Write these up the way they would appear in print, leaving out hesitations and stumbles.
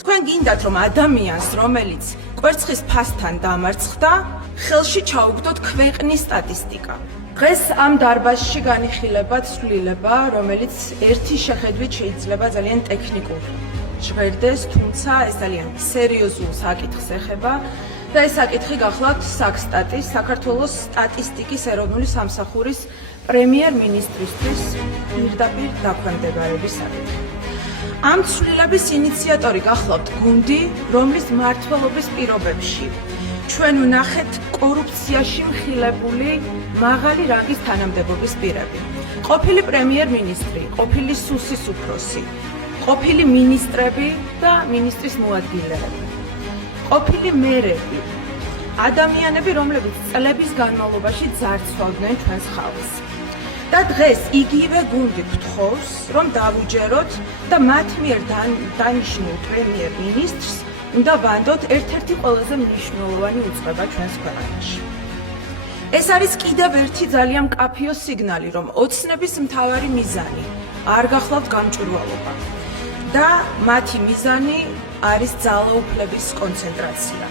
თქვენ გინდათ რომ ადამიანს, რომელიც კვერცხის ფასთან დამარცხდა, ხელში ჩაუგდოთ ქვეყნის სტატისტიკა. დღეს ამ დარბაზში განიხილება ცვლილება, რომელიც ერთი შეხედვით შეიძლება ძალიან ტექნიკურ ჟღერდეს, თუმცა ეს ძალიან სერიოზულ საკითხს ეხება და ეს საკითხი გახლავთ საქსტატის, საქართველოს სტატისტიკის ეროვნული სამსახურის პრემიერ-მინისტრისთვის პირდაპირ დაქვემდებარების საკითხი. ამ ცვლილების ინიციატორი გახლავთ გუნდი, რომლის მმართველობის პირობებში ჩვენ ვნახეთ კორუფციაში მხილებული მაღალი რანგის თანამდებობის პირები. ყოფილი პრემიერ-მინისტრი, ყოფილი სუსის უფროსი, ყოფილი მინისტრები და მინისტრის მოადგილეები, ყოფილი მერები, ადამიანები, რომლებიც წლების განმავლობაში ძარცვავდნენ ჩვენს ხალხს. და დღეს იგივე გუნდი გთხოვს, რომ დავუჯეროთ და მათ მიერ დანიშნულ პრემიერ-მინისტრს უნდა ვანდოთ ერთ-ერთი ყველაზე მნიშვნელოვანი უწყება ჩვენს ქვეყანაში. ეს არის კიდევ ერთი ძალიან მკაფიო სიგნალი, რომ ოცნების მთავარი მიზანი არ გახლავთ გამჭვირვალობა და მათი მიზანი არის ძალაუფლების კონცენტრაცია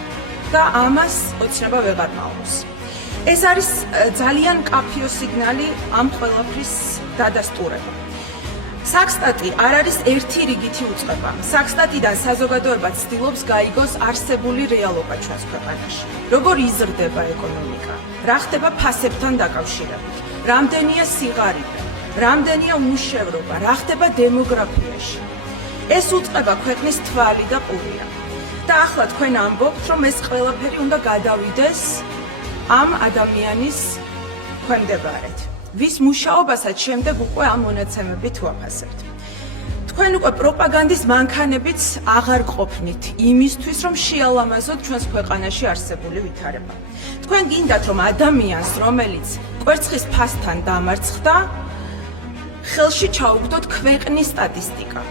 და ამას ოცნება ვეღარ მალავს. ეს არის ძალიან მკაფიო სიგნალი ამ ყველაფრის დადასტურება. საქსტატი არ არის ერთი რიგითი უწყება. საქსტატიდან საზოგადოება ცდილობს გაიგოს არსებული რეალობა ჩვენს ქვეყანაში. როგორ იზრდება ეკონომიკა, რა ხდება ფასებთან დაკავშირებით, რამდენია სიღარიბე, რამდენია უმუშევრობა, რა ხდება დემოგრაფიაში. ეს უწყება ქვეყნის თვალი და პურია. და ახლა თქვენ ამბობთ, რომ ეს ყველაფერი უნდა გადავიდეს ამ ადამიანის ქვემდებარედ, ვის მუშაობასაც შემდეგ უკვე ამ მონაცემებით ვაფასებთ. თქვენ უკვე პროპაგანდის მანქანებიც აღარ ყოფნით იმისთვის, რომ შეალამაზოთ ჩვენს ქვეყანაში არსებული ვითარება. თქვენ გინდათ, რომ ადამიანს, რომელიც კვერცხის ფასთან დამარცხდა, ხელში ჩაუგდოთ ქვეყნის სტატისტიკა.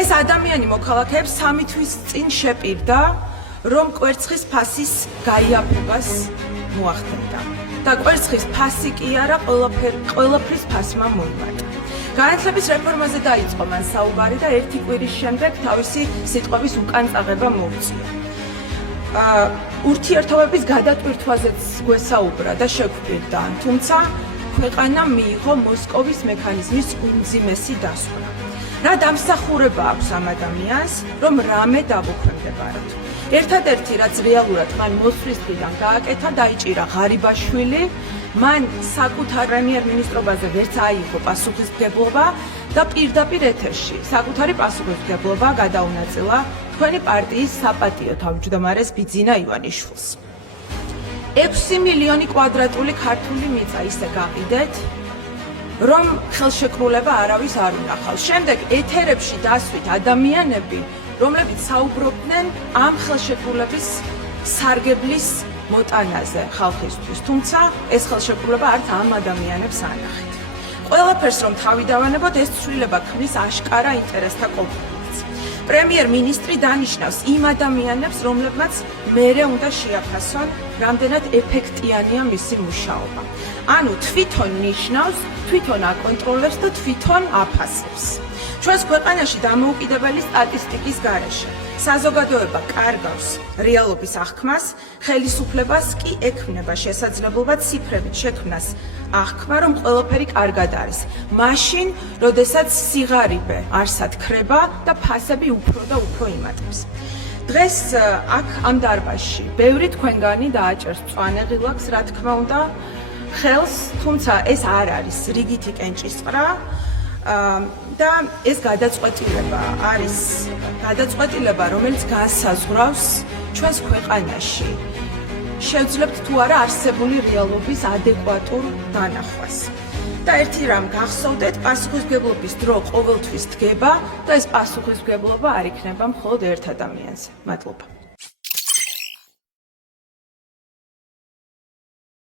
ეს ადამიანი მოქალაქეებს 3 თვის წინ შეპირდა, რომ კვერცხის ფასის გაიაფებას მოახდენდა და კვერცხის ფასი კი არა ყველაფრის ფასმა მოიმატა. განათლების რეფორმაზე დაიწყო მან საუბარი და ერთი კვირის შემდეგ თავისი სიტყვების უკანწაღება მოუწია. ურთიერთობების გადატვირთვაზეც გვესაუბრა და შეგვპირდა, თუმცა ქვეყანამ მიიღო მოსკოვის მექანიზმის უმძიმესი დასკვნა. რა დამსახურება აქვს ამ ადამიანს, რომ რამე დავუქვემდებაროთ. ერთადერთი, რაც რეალურად მან მოსვლის დღიდან გააკეთა, დაიჭირა ღარიბაშვილი, მან საკუთარ პრემიერ-მინისტრობაზე ვერც აიღო პასუხისმგებლობა და პირდაპირ ეთერში საკუთარი პასუხისმგებლობა გადაუნაწილა თქვენი პარტიის საპატიო თავმჯდომარეს ბიძინა ივანიშვილს. 6 მილიონი კვადრატული ქართული მიწა ისე გაყიდეთ, რომ ხელშეკრულება არავის არ უნახავს. შემდეგ ეთერებში დასვით ადამიანები, რომლებიც საუბრობდნენ ამ ხელშეკრულების სარგებლის მოტანაზე ხალხისთვის, თუმცა ეს ხელშეკრულება არც ამ ადამიანებს ანახით. ყველაფერს რომ თავი დავანებოთ, ეს ცვლილება ქმნის აშკარა ინტერესთა კონფლიქტს. პრემიერ-მინისტრი დანიშნავს იმ ადამიანებს, რომლებმაც მერე უნდა შეაფასონ, რამდენად ეფექტიანია მისი მუშაობა. ანუ თვითონ ნიშნავს, თვითონ აკონტროლებს და თვითონ აფასებს. ჩვენს ქვეყანაში დამოუკიდებელი სტატისტიკის გარეშე საზოგადოება კარგავს რეალობის აღქმას, ხელისუფლებას კი ექმნება შესაძლებლობა ციფრებით შექმნას აღქმა, რომ ყველაფერი კარგად არის. მაშინ, როდესაც სიღარიბე არსად ქრება და ფასები უფრო და უფრო იმატებს. დღეს აქ ამ დარბაზში ბევრი თქვენგანი დააჭერს მწვანე ღილაკს, რა თქმა უნდა, ხელს, თუმცა ეს არ არის რიგითი კენჭისყრა და ეს გადაწყვეტილება არის გადაწყვეტილება, რომელიც განსაზღვრავს ჩვენს ქვეყანაში შევძლებთ თუ არა არსებული რეალობის ადეკვატურ დანახვას. და ერთი რამ გახსოვდეთ, პასუხისმგებლობის დრო ყოველთვის დგება და ეს პასუხისმგებლობა არ იქნება მხოლოდ ერთ ადამიანზე. მადლობა.